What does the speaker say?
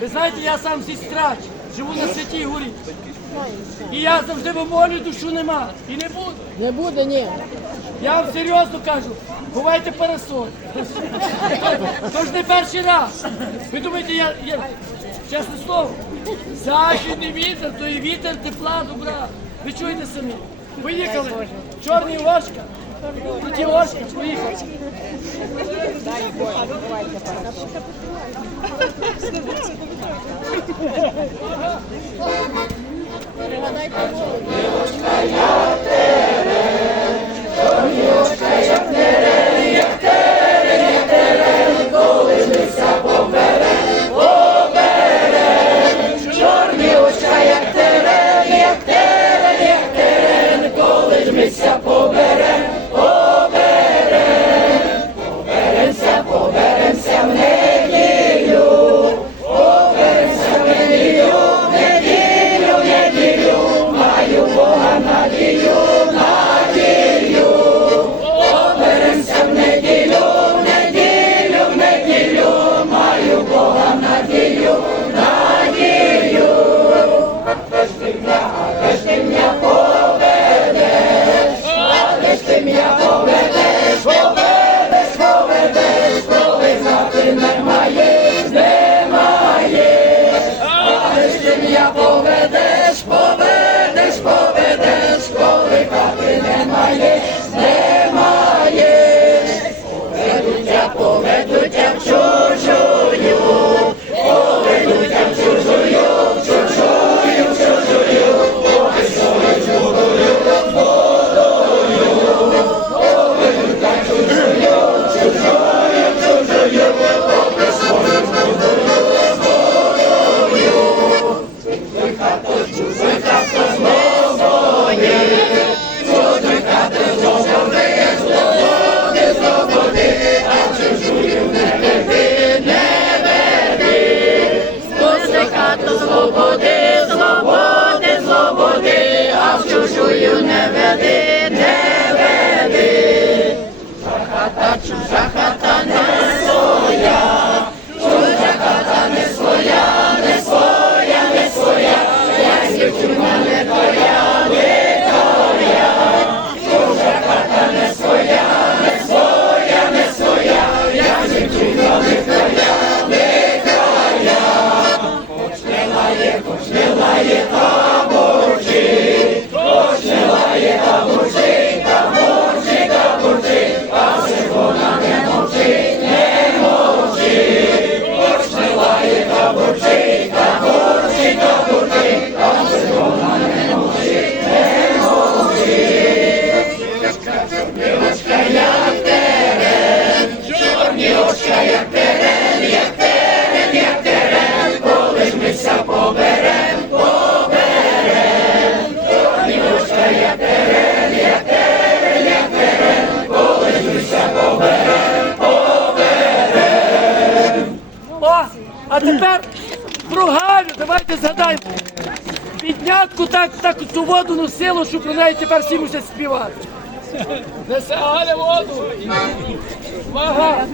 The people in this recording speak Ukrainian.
Ви знаєте, я сам зі страч, живу на святій горі. І я завжди вимолюю, душу нема. І не буде. Не буде, ні. Я вам серйозно кажу, ховайте парасоль. То ж не перший раз. Ви думаєте, я, я чесне слово, західний вітер, то і вітер тепла, добра. Ви чуєте самі? Поїхали. Чорні ложка. Тут є Дівочка, я Пусти хату свободи, свободи, свободи, а в чужую не веди, про давайте згадаємо. Піднятку так, так цю воду носило, що про неї тепер всі мусять співати. Несе Галя воду. Увага!